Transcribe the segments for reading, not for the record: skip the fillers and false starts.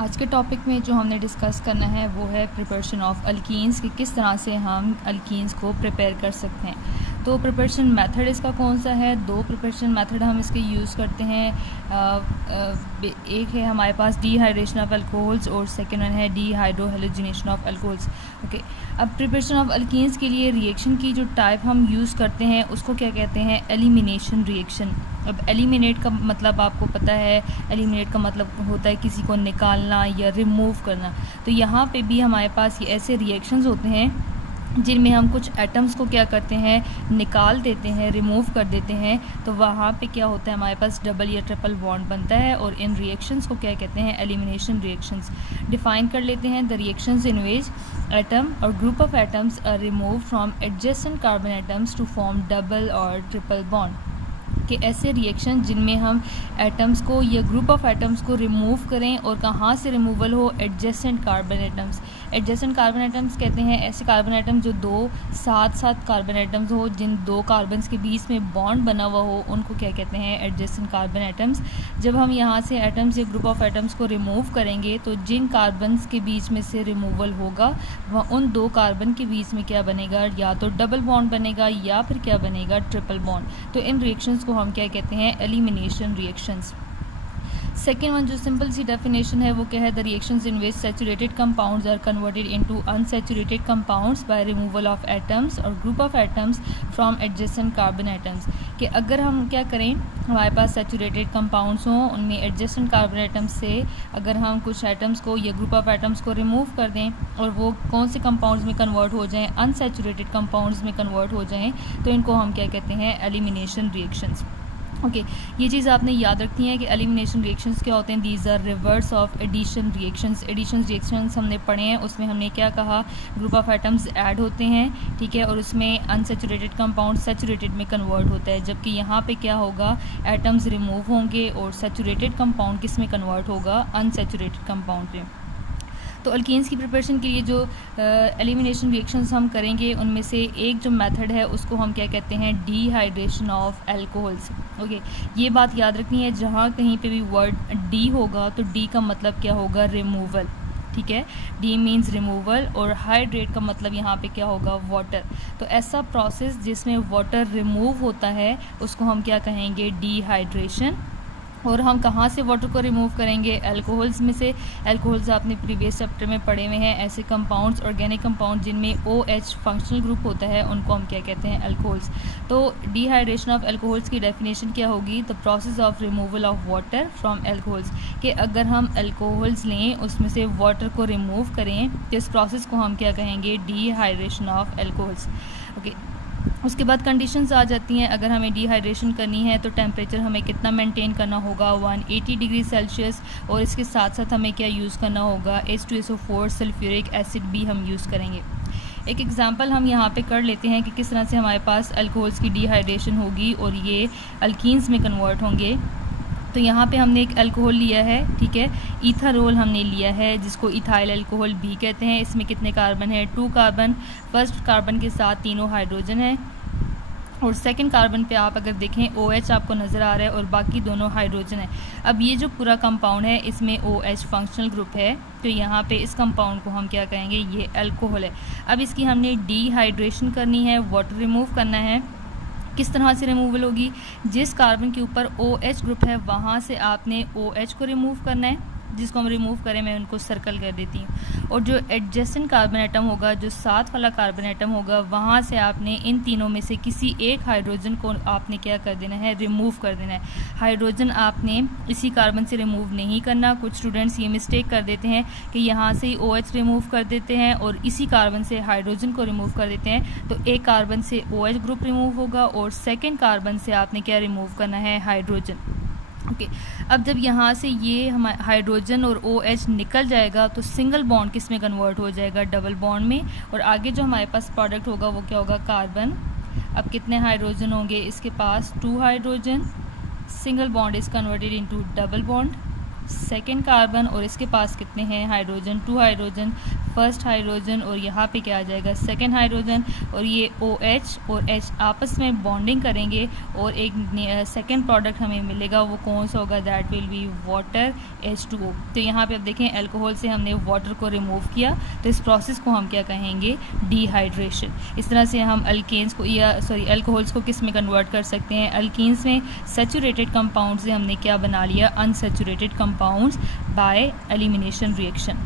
आज के टॉपिक में जो हमने डिस्कस करना है वो है प्रिपरेशन ऑफ अल्कीन्स, कि किस तरह से हम अल्कीन्स को प्रिपेयर कर सकते हैं। तो प्रिपरेशन मेथड इसका कौन सा है? दो प्रिपरेशन मेथड हम इसके यूज़ करते हैं। एक है हमारे पास डीहाइड्रेशन ऑफ अल्कोहल्स और सेकेंड वन है डीहाइड्रोहेलोजिनेशन ऑफ अल्कोहल्स। ओके, अब प्रिपरेशन ऑफ अल्कीन्स के लिए रिएक्शन की जो टाइप हम यूज़ करते हैं उसको क्या कहते हैं? Elimination reaction. अब एलिमिनेट का मतलब आपको पता है, एलिमिनेट का मतलब होता है किसी को निकालना या रिमूव करना। तो यहाँ पे भी हमारे पास ये ऐसे रिएक्शंस होते हैं जिनमें हम कुछ एटम्स को क्या करते हैं, निकाल देते हैं, रिमूव कर देते हैं। तो वहाँ पे क्या होता है, हमारे पास डबल या ट्रिपल बॉन्ड बनता है और इन रिएक्शंस को क्या कहते हैं? Elimination reactions. डिफाइन कर लेते हैं the reactions in which atom or group of atoms are remove from adjacent carbon atoms to form double or triple bond. कि ऐसे रिएक्शन जिनमें हम एटम्स को या ग्रुप ऑफ एटम्स को रिमूव करें और कहाँ से रिमूवल हो? Adjacent carbon atoms. Adjacent carbon atoms कहते हैं ऐसे कार्बन एटम जो दो साथ साथ कार्बन एटम्स हो, जिन दो कार्बन्स के बीच में बॉन्ड बना हुआ हो, उनको क्या कहते हैं? Adjacent carbon atoms. जब हम यहाँ से एटम्स या ग्रुप ऑफ एटम्स को रिमूव करेंगे तो जिन कार्बन्स के बीच में से रिमूवल होगा वह उन दो कार्बन के बीच में क्या बनेगा? या तो डबल बॉन्ड बनेगा या फिर क्या बनेगा? Triple bond. तो इन रिएक्शंस को हम क्या कहते हैं? Elimination reactions. सेकेंड वन जो सिंपल सी डेफिनेशन है वो क्या है? The reactions in which saturated compounds are converted into unsaturated compounds by removal of atoms or group of atoms from adjacent carbon atoms. कि अगर हम क्या करें, हमारे पास सैचुरेटेड कंपाउंड्स हों, उनमें एडजेसेंट कार्बन एटम्स से अगर हम कुछ एटम्स को या ग्रुप ऑफ एटम्स को रिमूव कर दें और वो कौन से कंपाउंड्स में कन्वर्ट हो जाएं? अनसैचुरेटेड कंपाउंड्स में कन्वर्ट हो जाएं, तो इनको हम क्या कहते हैं? Elimination reactions. ओके, ये चीज़ आपने याद रखनी है कि एलिमिनेशन रिएक्शंस क्या होते हैं? These are reverse of addition reactions. Addition reactions हमने पढ़े हैं, उसमें हमने क्या कहा? ग्रुप ऑफ एटम्स ऐड होते हैं, ठीक है, और उसमें अनसैचुरेटेड कंपाउंड सैचुरेटेड में कन्वर्ट होता है। जबकि यहाँ पे क्या होगा? एटम्स रिमूव होंगे और सैचुरेटेड कंपाउंड किस में कन्वर्ट होगा? अनसैचुरेटेड कंपाउंड में। तो अल्कीन्स की प्रिपरेशन के लिए जो एलिमिनेशन रिएक्शंस हम करेंगे उनमें से एक जो मेथड है उसको हम क्या कहते हैं? Dehydration of alcohols. ओके, ये बात याद रखनी है, जहाँ कहीं पे भी वर्ड डी होगा तो डी का मतलब क्या होगा? रिमूवल। ठीक है, डी मीन्स रिमूवल और हाइड्रेट का मतलब यहाँ पे क्या होगा? वाटर। तो ऐसा प्रोसेस जिसमें वाटर रिमूव होता है उसको हम क्या कहेंगे? डीहाइड्रेशन। और हम कहाँ से वाटर को रिमूव करेंगे? अल्कोहल्स में से। अल्कोहल्स आपने प्रीवियस चैप्टर में पढ़े हुए हैं, ऐसे कंपाउंड्स, ऑर्गेनिक कंपाउंड जिनमें OH फंक्शनल ग्रुप होता है, उनको हम क्या कहते हैं? अल्कोहल्स। तो डिहाइड्रेशन ऑफ अल्कोहल्स की डेफिनेशन क्या होगी? The process of removal of water from alcohols. कि अगर हम अल्कोहल्स लें, उसमें से वाटर को रिमूव करें, तो इस प्रोसेस को हम क्या कहेंगे? Dehydration of alcohols. ओके, उसके बाद कंडीशंस आ जाती हैं। अगर हमें डिहाइड्रेशन करनी है तो टेम्परेचर हमें कितना मेंटेन करना होगा? 180 डिग्री सेल्सियस। और इसके साथ साथ हमें क्या यूज़ करना होगा? H2SO4 सल्फ्यूरिक एसिड भी हम यूज़ करेंगे। एक एग्जांपल हम यहाँ पे कर लेते हैं कि किस तरह से हमारे पास अल्कोहल्स की डिहाइड्रेशन होगी और ये अल्कीन्स में कन्वर्ट होंगे। तो यहाँ पे हमने एक अल्कोहल लिया है, ठीक है, इथानॉल हमने लिया है जिसको इथाइल अल्कोहल भी कहते हैं। इसमें कितने कार्बन है? 2 कार्बन। फर्स्ट कार्बन के साथ तीनों हाइड्रोजन है और सेकंड कार्बन पे आप अगर देखें OH आपको नज़र आ रहा है और बाकी दोनों हाइड्रोजन है। अब ये जो पूरा कंपाउंड है इसमें OH फंक्शनल ग्रुप है, तो यहाँ पे इस कंपाउंड को हम क्या कहेंगे? ये अल्कोहल है। अब इसकी हमने डिहाइड्रेशन करनी है, वाटर रिमूव करना है। किस तरह से रिमूवल होगी? जिस कार्बन के ऊपर OH ग्रुप है वहाँ से आपने OH को रिमूव करना है। जिसको हम रिमूव करें मैं उनको सर्कल कर देती हूँ। और जो एडजेसेंट कार्बन एटम होगा, जो साथ वाला कार्बन एटम होगा, वहाँ से आपने इन तीनों में से किसी एक हाइड्रोजन को आपने क्या कर देना है? रिमूव कर देना है। हाइड्रोजन आपने इसी कार्बन से रिमूव नहीं करना। कुछ स्टूडेंट्स ये मिस्टेक कर देते हैं कि यहाँ से ही OH रिमूव कर देते हैं और इसी कार्बन से हाइड्रोजन को रिमूव कर देते हैं। तो एक कार्बन से OH ग्रुप रिमूव होगा और सेकेंड कार्बन से आपने क्या रिमूव करना है? हाइड्रोजन। ओके, अब जब यहाँ से ये हमारा हाइड्रोजन और OH निकल जाएगा तो सिंगल बॉन्ड किस में कन्वर्ट हो जाएगा? डबल बॉन्ड में। और आगे जो हमारे पास प्रोडक्ट होगा वो क्या होगा? कार्बन। अब कितने हाइड्रोजन होंगे? इसके पास 2 hydrogen. Single bond is converted into double bond. Second carbon और इसके पास कितने हैं? Hydrogen, 2 hydrogen. फर्स्ट हाइड्रोजन और यहाँ पे क्या आ जाएगा सेकेंड हाइड्रोजन, और ये OH और H आपस में बॉन्डिंग करेंगे और एक सेकेंड प्रोडक्ट हमें मिलेगा। वो कौन सा होगा? That will be water H2O। तो यहाँ पे आप देखें अल्कोहल से हमने वाटर को रिमूव किया, तो इस प्रोसेस को हम क्या कहेंगे? डिहाइड्रेशन। इस तरह से हम अल्केन्स को अल्कोहल्स को किस में कन्वर्ट कर सकते हैं? अल्कीन्स में। सैचुरेटेड कंपाउंड से हमने क्या बना लिया? Unsaturated compounds by elimination reaction.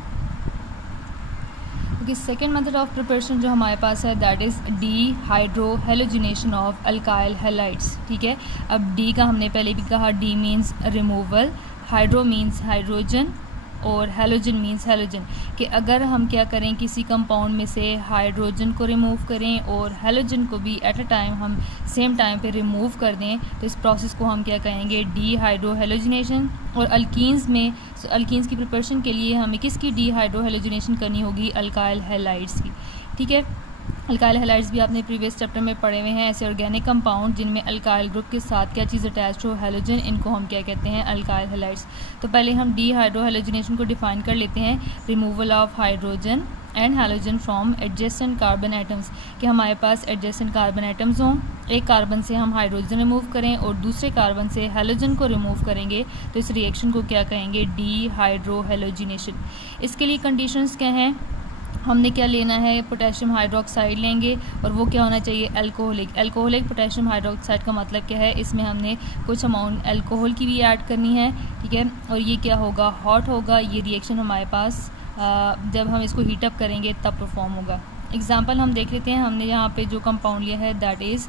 Okay, second method of preparation जो हमारे पास है that is dehydrohalogenation of alkyl halides. ठीक है, अब डी का हमने पहले भी कहा, D means removal, hydro means hydrogen और हैलोजन मीन्स हैलोजन। कि अगर हम क्या करें, किसी कंपाउंड में से हाइड्रोजन को रिमूव करें और हैलोजन को भी एट अ टाइम हम सेम टाइम पे रिमूव कर दें, तो इस प्रोसेस को हम क्या कहेंगे? डीहाइड्रोहेलोजिनेशन। और अल्कीन्स में अल्कीन्स की प्रिपरेशन के लिए हमें किसकी डीहाइड्रोहेलोजिनेशन करनी होगी? अल्काइल हैलाइड्स की। ठीक है, अल्काइल हैलाइड्स भी आपने प्रीवियस चैप्टर में पढ़े हुए हैं। ऐसे ऑर्गेनिक कंपाउंड जिनमें अल्काइल ग्रुप के साथ क्या चीज़ अटैच्ड हो? हैलोजन, इनको हम क्या कहते हैं? Alkyl halides. तो पहले हम डीहाइड्रोहेलोजिनेशन को डिफाइन कर लेते हैं। Removal of hydrogen and halogen from adjacent carbon atoms. कि हमारे पास एडजेसेंट कार्बन एटम्स हों, एक कार्बन से हम हाइड्रोजन रिमूव करें और दूसरे कार्बन से हैलोजन को रिमूव करेंगे, तो इस रिएक्शन को क्या कहेंगे? डीहाइड्रोहेलोजिनेशन। इसके लिए कंडीशंस क्या हैं? हमने क्या लेना है? पोटेशियम हाइड्रोक्साइड लेंगे और वो क्या होना चाहिए? अल्कोहलिक। अल्कोहलिक पोटेशियम हाइड्रोक्साइड का मतलब क्या है? इसमें हमने कुछ अमाउंट अल्कोहल की भी ऐड करनी है। ठीक है, और ये क्या होगा? हॉट होगा। ये रिएक्शन हमारे पास जब हम इसको हीटअप करेंगे तब परफॉर्म होगा। एग्जाम्पल हम देख लेते हैं। हमने यहाँ पे जो कंपाउंड लिया है दैट इज़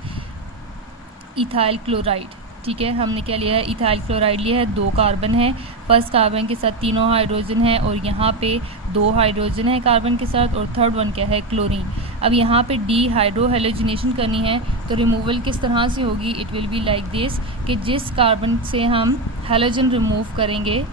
इथाइल क्लोराइड। ठीक है, हमने क्या लिया है? इथाइल क्लोराइड लिया है। 2 कार्बन है, फर्स्ट कार्बन के साथ तीनों हाइड्रोजन है और यहाँ पे 2 हाइड्रोजन है कार्बन के साथ, और थर्ड वन क्या है? क्लोरीन। अब यहाँ पे डीहाइड्रोहेलोजिनेशन करनी है, तो रिमूवल किस तरह से होगी? It will be like this, कि जिस कार्बन से हम हैलोजन रिमूव करेंगे,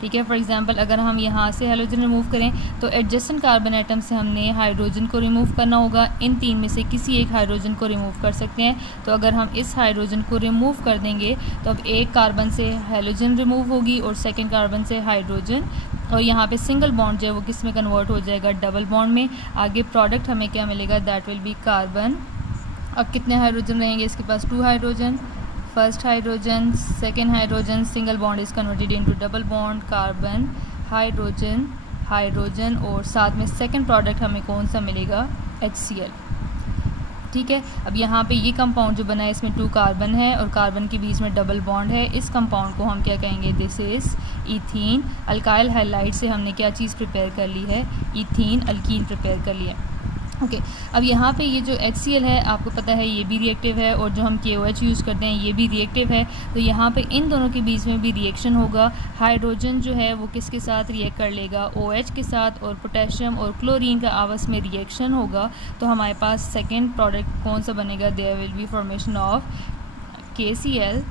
ठीक है, फॉर एग्जांपल अगर हम यहाँ से हैलोजन रिमूव करें तो एडजेसेंट कार्बन एटम से हमने हाइड्रोजन को रिमूव करना होगा। इन 3 में से किसी एक हाइड्रोजन को रिमूव कर सकते हैं। तो अगर हम इस हाइड्रोजन को रिमूव कर देंगे तो अब एक कार्बन से हैलोजन रिमूव होगी और सेकेंड कार्बन से हाइड्रोजन, और यहाँ पे सिंगल बॉन्ड जो है वो किस में कन्वर्ट हो जाएगा? डबल बॉन्ड में। आगे प्रोडक्ट हमें क्या मिलेगा? That will be carbon. अब कितने हाइड्रोजन रहेंगे इसके पास? 2 hydrogen, first hydrogen, second hydrogen, single bond is converted into double bond, carbon, hydrogen, hydrogen, और साथ में सेकेंड प्रोडक्ट हमें कौन सा मिलेगा? HCl। ठीक है, अब यहाँ पे ये कंपाउंड जो बना है इसमें 2 कार्बन है और कार्बन के बीच में डबल बॉन्ड है। इस कंपाउंड को हम क्या कहेंगे? This is ethene. Alkyl halide से हमने क्या चीज़ प्रिपेयर कर ली है? इथीन अल्कीन प्रिपेयर कर लिया। ओके, अब यहाँ पे ये जो HCl है आपको पता है ये भी रिएक्टिव है, और जो हम KOH यूज़ करते हैं ये भी रिएक्टिव है। तो यहाँ पे इन दोनों के बीच में भी रिएक्शन होगा। हाइड्रोजन जो है वो किसके साथ रिएक्ट कर लेगा? OH के साथ, और पोटेशियम और क्लोरीन का आपस में रिएक्शन होगा। तो हमारे पास सेकेंड प्रोडक्ट कौन सा बनेगा? There will be formation of KCl,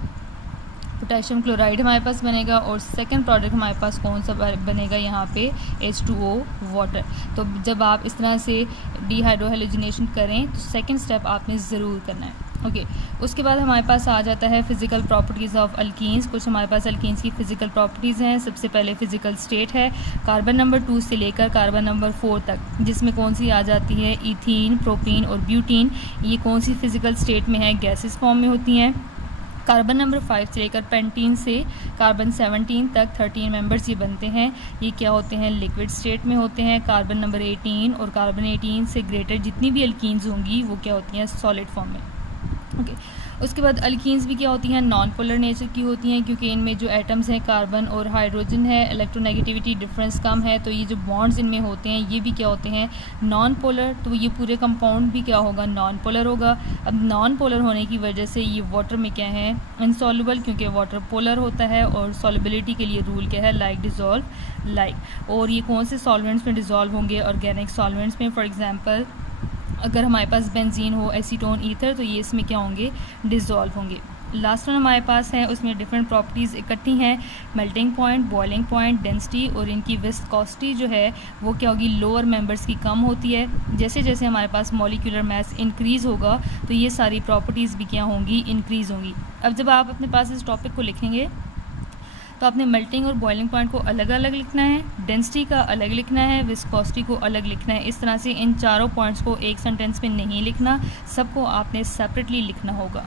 potassium chloride हमारे पास बनेगा, और सेकंड प्रोडक्ट हमारे पास कौन सा बनेगा? यहाँ पे H2O वाटर। तो जब आप इस तरह से डीहाइड्रोहेलोजिनेशन करें तो सेकंड स्टेप आपने ज़रूर करना है। ओके, उसके बाद हमारे पास आ जाता है फिज़िकल प्रॉपर्टीज़ ऑफ अल्कीन्स। कुछ हमारे पास अल्कीन्स की फ़िज़िकल प्रॉपर्टीज़ हैं। सबसे पहले फ़िज़िकल स्टेट है कार्बन नंबर 2 से लेकर कार्बन नंबर 4 तक, जिसमें कौन सी आ जाती है? इथीन, प्रोपीन और ब्यूटीन। ये कौन सी फ़िज़िकल स्टेट में है? गैसेस फॉर्म में होती हैं। कार्बन नंबर 5 से लेकर पेंटीन से कार्बन 17 तक 13 मेंबर्स ये बनते हैं। ये क्या होते हैं? लिक्विड स्टेट में होते हैं। कार्बन नंबर 18 और कार्बन 18 से ग्रेटर जितनी भी अल्कीन्स होंगी वो क्या होती हैं? सॉलिड फॉर्म में। ओके, उसके बाद अल्कीन्स भी क्या होती हैं? नॉन पोलर नेचर की होती हैं, क्योंकि इनमें जो एटम्स हैं कार्बन और हाइड्रोजन है, इलेक्ट्रोनेगेटिविटी डिफरेंस कम है, तो ये जो बॉन्ड्स इनमें होते हैं ये भी क्या होते हैं? Non polar. तो ये पूरे कंपाउंड भी क्या होगा? नॉन पोलर होगा। अब नॉन पोलर होने की वजह से ये वाटर में क्या है? इनसॉल्युबल, क्योंकि वाटर पोलर होता है, और सॉल्युबिलिटी के लिए रूल क्या है? Like dissolve like. और ये कौन से सॉल्वेंट्स में डिज़ोल्व होंगे? ऑर्गेनिक सॉल्वेंट्स में। फॉर एग्जांपल अगर हमारे पास बेंजीन हो, एसीटोन, ईथर, तो ये इसमें क्या होंगे? डिज़ोल्व होंगे। लास्ट वन हमारे पास है, उसमें डिफरेंट प्रॉपर्टीज़ इकट्ठी हैं। Melting point, boiling point, density, और इनकी विस्कोसिटी जो है वो क्या होगी? लोअर मेंबर्स की कम होती है। जैसे जैसे हमारे पास मॉलिक्यूलर मास इंक्रीज़ होगा तो ये सारी प्रॉपर्टीज़ भी क्या होंगी? इंक्रीज़ होंगी। अब जब आप अपने पास इस टॉपिक को लिखेंगे तो आपने मेल्टिंग और बॉइलिंग पॉइंट को अलग अलग लिखना है, डेंसिटी का अलग लिखना है, विस्कोसिटी को अलग लिखना है। इस तरह से इन चारों पॉइंट्स को एक सेंटेंस में नहीं लिखना, सबको आपने सेपरेटली लिखना होगा।